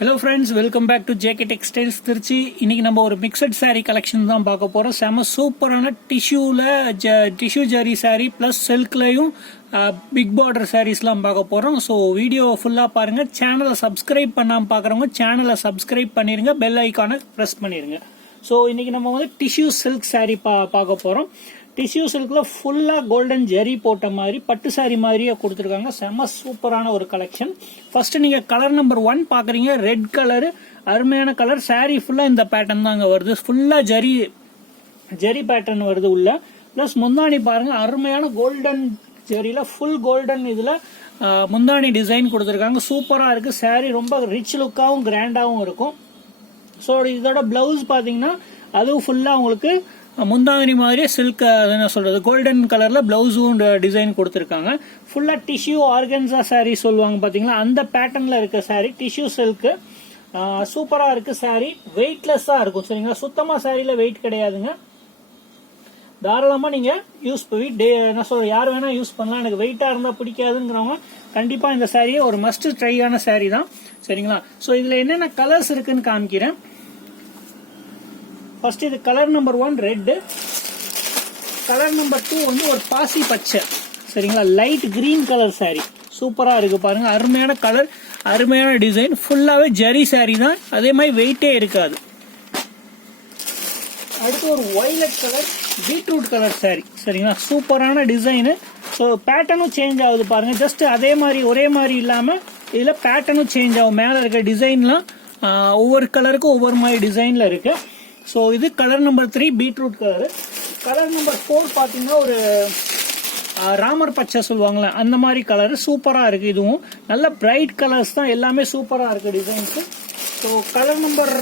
Hello friends, welcome back to JK Textiles Trichy. இன்னைக்கு நம்ம ஒரு மிக்சட் saree கலெக்ஷன் தான் பார்க்க போறோம். செம சூப்பரான டிஷ்யூ ஜரி saree பிளஸ் சில்க்லயும் பிக் பார்டர் சாரீஸ்லாம் பார்க்க போறோம். ஸோ வீடியோ ஃபுல்லா பாருங்க. சேனலை சப்ஸ்கிரைப் பண்ணாம பார்க்குறவங்க சேனலை சப்ஸ்கிரைப் பண்ணிருங்க, பெல் ஐக்கானை ப்ரெஸ் பண்ணிருங்க. ஸோ இன்னைக்கு நம்ம வந்து டிஷ்யூ சில்க் saree பார்க்க போறோம். டிஷ்யூ சில்க்ல ஃபுல்லா கோல்டன் ஜெரி போட்ட மாதிரி பட்டு சாரி மாதிரியே கொடுத்துருக்காங்க. செம சூப்பரான ஒரு கலெக்ஷன். ஃபர்ஸ்ட் நீங்க கலர் நம்பர் 1 பாக்குறீங்க. ரெட் கலர், அருமையான கலர். சாரி ஃபுல்லா இந்த பேட்டர்ன் தாங்க வருது. ஃபுல்லா ஜெரி பேட்டர்ன் வருது உள்ள. பிளஸ் முந்தானி பாருங்க, அருமையான கோல்டன் ஜெரியில ஃபுல் கோல்டன் இதுல முந்தானி டிசைன் கொடுத்துருக்காங்க. சூப்பரா இருக்கு. சாரி ரொம்ப ரிச் லுக்காவும் கிராண்டாவும் இருக்கும். ஸோ இதோட பிளவுஸ் பாத்தீங்கன்னா அதுவும் ஃபுல்லா உங்களுக்கு முந்தானி மாதிரியே சில்க் என்ன சொல்றது கோல்டன் கலர்ல பிளவுஸும் டிசைன் கொடுத்துருக்காங்க. ஃபுல்லா டிஷ்யூ ஆர்கன்சா சாரி சொல்லுவாங்க பாத்தீங்களா, அந்த பேட்டர்ன்ல இருக்க சாரி டிஷ்யூ சில்க். சூப்பரா இருக்கு சாரி. வெயிட்லெஸ்ஸா இருக்கும். சரிங்களா, சுத்தமா சாரியில வெயிட் கிடையாதுங்க. தாராளமா நீங்க யூஸ் என்ன சொல்ற யார் வேணா யூஸ் பண்ணலாம். எனக்கு வெயிட்டா இருந்தா பிடிக்காதுங்கிறவங்க கண்டிப்பா இந்த சாரியை ஒரு மஸ்ட் ட்ரையான சாரி தான். சரிங்களா, ஸோ இதுல என்னென்ன கலர்ஸ் இருக்குன்னு காமிக்கிறேன். ஃபர்ஸ்ட் இது colour number 1 red, colour number 2 வந்து ஒரு பாசி பச்சை. சரிங்களா, லைட் கிரீன் கலர் சாரி. சூப்பரா இருக்கு பாருங்க. அருமையான கலர், அருமையான டிசைன். ஃபுல்லாவே ஜரி சாரி தான். அதே மாதிரி வெயிட்டே இருக்காது. அடுத்து ஒரு violet colour, beetroot colour sorry. சரிங்களா, சூப்பரான டிசைனு. ஸோ பேட்டர்னும் சேஞ்ச் ஆகுது பாருங்க. ஜஸ்ட் அதே மாதிரி ஒரே மாதிரி இல்லாம இதுல பேட்டர்னும் சேஞ்ச் ஆகும். மேல இருக்க டிசைன்லாம் ஒவ்வொரு கலருக்கும் ஒவ்வொரு மாதிரி டிசைன்ல இருக்கு. ஸோ இது colour number 3 beetroot colour. Colour number 4 பாத்தீங்கன்னா ஒரு ராமர் பச்சை சொல்லுவாங்களே அந்த மாதிரி கலர். சூப்பரா இருக்கு. இதுவும் நல்ல பிரைட் கலர்ஸ் தான், எல்லாமே சூப்பரா இருக்கு டிசைன்ஸ். ஸோ கலர் நம்பர்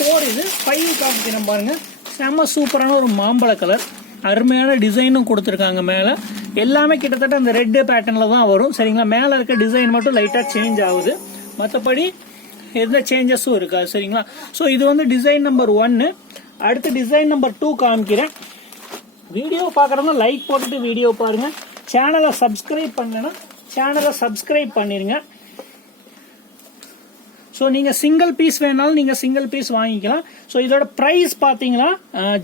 4 இது 5 காமிக்கிறேன் பாருங்க. செம்ம சூப்பரான ஒரு மாம்பழ கலர். அருமையான டிசைனும் கொடுத்துருக்காங்க. மேல எல்லாமே கிட்டத்தட்ட அந்த ரெட் பேட்டர்ன்ல தான் வரும். சரிங்களா, மேல இருக்க டிசைன் மட்டும் லைட்டா சேஞ்ச் ஆகுது, மற்றபடி எந்த சேஞ்சஸும் இருக்காது. சரிங்களா, ஸோ இது வந்து டிசைன் நம்பர் 1. அடுத்து டிசைன் நம்பர் 2 காமிக்கிறேன். வீடியோ பார்க்குறவங்க லைக் போட்டுட்டு வீடியோ பாருங்க. சேனலை சப்ஸ்கிரைப் பண்ணலன்னா சேனலை சப்ஸ்கிரைப் பண்ணிருங்க. ஸோ நீங்க சிங்கிள் பீஸ் வேணாலும் நீங்க சிங்கிள் பீஸ் வாங்கிக்கலாம். ஸோ இதோட பிரைஸ் பாத்தீங்கன்னா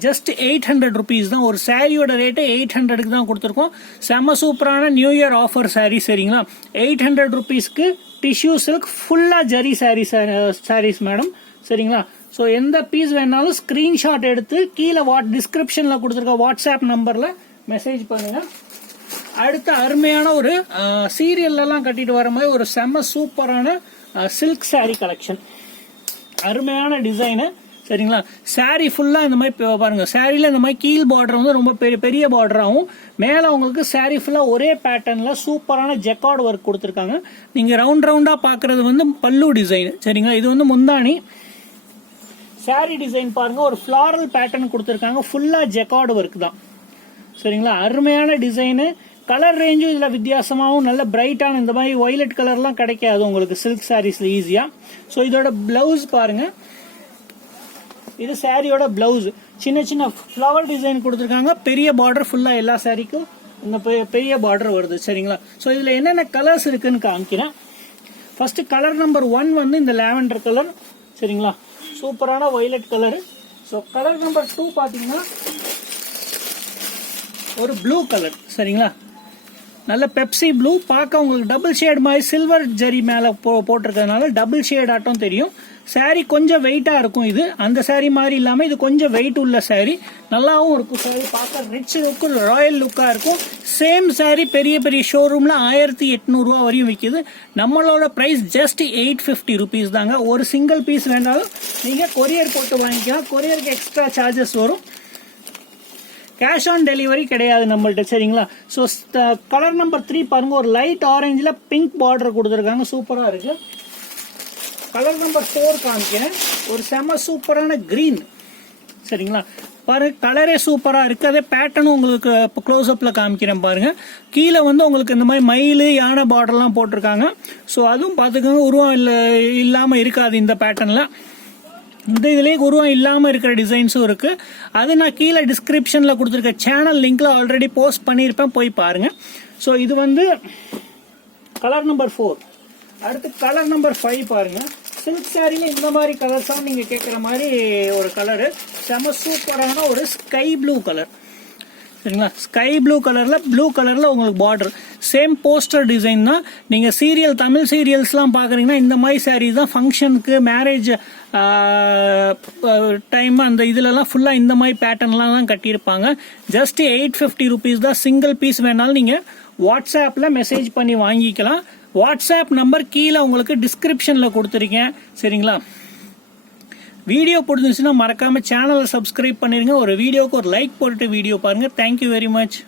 ஜஸ்ட் 800 rupees தான். ஒரு சாரியோட ரேட்டு 800க்கு தான் கொடுத்துருக்கோம். செம சூப்பரான நியூ இயர் ஆஃபர் சாரி. சரிங்களா, 800 rupeesக்கு டிஷ்யூ சில்க் ஃபுல்லா ஜரி சாரீஸ் மேடம். சரிங்களா, ஸோ எந்த பீஸ் வேணாலும் ஸ்கிரீன்ஷாட் எடுத்து கீழே டிஸ்கிரிப்ஷன்ல கொடுத்துருக்க வாட்ஸ்அப் நம்பர்ல மெசேஜ் பண்ணுங்க. அடுத்த அருமையான ஒரு சீரியல்லாம் கட்டிட்டு வர மாதிரி ஒரு செம சூப்பரான சில்க் சாரி கலெக்ஷன். அருமையான டிசைனு. சரிங்களா, சாரி ஃபுல்லா இந்த மாதிரி பாருங்க. சாரியில இந்த மாதிரி கீழ் பார்டர் வந்து ரொம்ப பெரிய பார்டராகவும், மேல உங்களுக்கு சாரி ஃபுல்லா ஒரே பேட்டர்ன்ல சூப்பரான ஜெக்கார்ட் ஒர்க் கொடுத்துருக்காங்க. நீங்க ரவுண்டா பாக்குறது வந்து பல்லு டிசைன். சரிங்களா, இது வந்து முந்தானி. சாரி டிசைன் பாருங்க, ஒரு ஃபிளாரல் பேட்டர்ன் கொடுத்துருக்காங்க. ஃபுல்லா ஜெக்கார்ட் ஒர்க் தான். சரிங்களா, அருமையான டிசைனு. கலர் ரேஞ்சும் இதுல வித்தியாசமாகவும் நல்ல பிரைட்டான இந்த மாதிரி வயலட் கலர்லாம் கிடைக்காது உங்களுக்கு சில்க் சாரீஸ்ல ஈஸியா. ஸோ இதோட பிளவுஸ் பாருங்க. இது சாரியோட பிளவுஸ். சின்ன சின்ன ஃபிளவர் டிசைன் கொடுத்துருக்காங்க. பெரிய பார்டர் ஃபுல்லா எல்லா சாரிக்கும் இந்த பெரிய பார்டர் வருது. சரிங்களா, ஸோ இதுல என்னென்ன கலர்ஸ் இருக்குன்னு காமிக்கிறேன். ஃபர்ஸ்ட் கலர் நம்பர் 1 வந்து இந்த லாவெண்டர் கலர். சரிங்களா, சூப்பரான violet colour. So colour number 2 பாத்தீங்கன்னா ஒரு ப்ளூ கலர். சரிங்களா, நல்ல பெப்சி ப்ளூ. பார்க்க உங்களுக்கு டபுள் ஷேட் மாதிரி சில்வர் ஜரி மேல போட்டிருக்கிறதுனால டபுள் ஷேட் ஆட்டம் தெரியும். சாரி கொஞ்சம் வெயிட்டா இருக்கும். இது அந்த சாரி மாதிரி இல்லாம இது கொஞ்சம் வெயிட் உள்ள சாரி. நல்லாவும் இருக்கும் சாரி. பார்க்க ரிச் லுக்கு, ராயல் லுக்கா இருக்கும். சேம் சாரி பெரிய ஷோரூம்ல 1800 ரூபா வரையும் விற்கிது. நம்மளோட பிரைஸ் ஜஸ்ட் 850 rupees தாங்க. ஒரு சிங்கிள் பீஸ் வேண்டாலும் நீங்க கொரியர் போட்டு வாங்கிக்கலாம். கொரியருக்கு எக்ஸ்ட்ரா சார்ஜஸ் வரும். கேஷ் ஆன் டெலிவரி கிடையாது நம்மள்ட்ட. சரிங்களா, ஸோ கலர் நம்பர் 3 பாருங்க. ஒரு லைட் ஆரஞ்சில் பிங்க் பார்டர் கொடுத்துருக்காங்க. சூப்பரா இருக்கு. கலர் நம்பர் 4 காமிக்கிறேன். ஒரு செம சூப்பரான கிரீன். சரிங்களா, பாருங்க கலரே சூப்பரா இருக்கு. அதே பேட்டர்னும் உங்களுக்கு க்ளோஸ் அப்ல காமிக்கிறேன் பாருங்க. கீழே வந்து உங்களுக்கு இந்த மாதிரி மயில் யானை பார்டர்லாம் போட்டிருக்காங்க. ஸோ அதுவும் பார்த்துக்கோங்க, உருவம் இல்லாம இருக்காது இந்த பேட்டர்ன்ல. இந்த இதுலேயே உருவம் இல்லாமல் இருக்கிற டிசைன்ஸும் இருக்கு. அது நான் கீழே டிஸ்கிரிப்ஷன்ல கொடுத்துருக்க சேனல் லிங்க்ல ஆல்ரெடி போஸ்ட் பண்ணியிருப்பேன், போய் பாருங்க. ஸோ இது வந்து கலர் நம்பர் 4. அடுத்து கலர் நம்பர் 5 பாருங்க. சில்க் சாரியில் இந்த மாதிரி கலர்ஸ் தான் நீங்கள் கேட்குற மாதிரி ஒரு கலரு, செம சூப்பரான ஒரு ஸ்கை ப்ளூ கலர். சரிங்களா, ஸ்கை ப்ளூ கலரில் உங்களுக்கு பார்டர், சேம் போஸ்டர் டிசைன் தான். நீங்கள் சீரியல், தமிழ் சீரியல்ஸ்லாம் பார்க்குறீங்கன்னா இந்த மாதிரி சாரீ தான் ஃபங்க்ஷனுக்கு, மேரேஜ் டைம் அந்த இதுலலாம் ஃபுல்லாக இந்த மாதிரி பேட்டர்ன்லாம் தான் கட்டியிருப்பாங்க. ஜஸ்ட் 850 rupees தான். சிங்கிள் பீஸ் வேணாலும் நீங்கள் வாட்ஸ்அப்பில் மெசேஜ் பண்ணி வாங்கிக்கலாம். வாட்ஸ்அப் நம்பர் கீழே உங்களுக்கு டிஸ்கிரிப்ஷனில் கொடுத்துருக்கேன். சரிங்களா, வீடியோ பிடிச்சிருந்துச்சுன்னா மறக்காமல் சேனலை சப்ஸ்கிரைப் பண்ணிடுங்க. ஒரு வீடியோக்கு ஒரு லைக் போட்டுட்டு வீடியோ பாருங்கள். Thank you very much.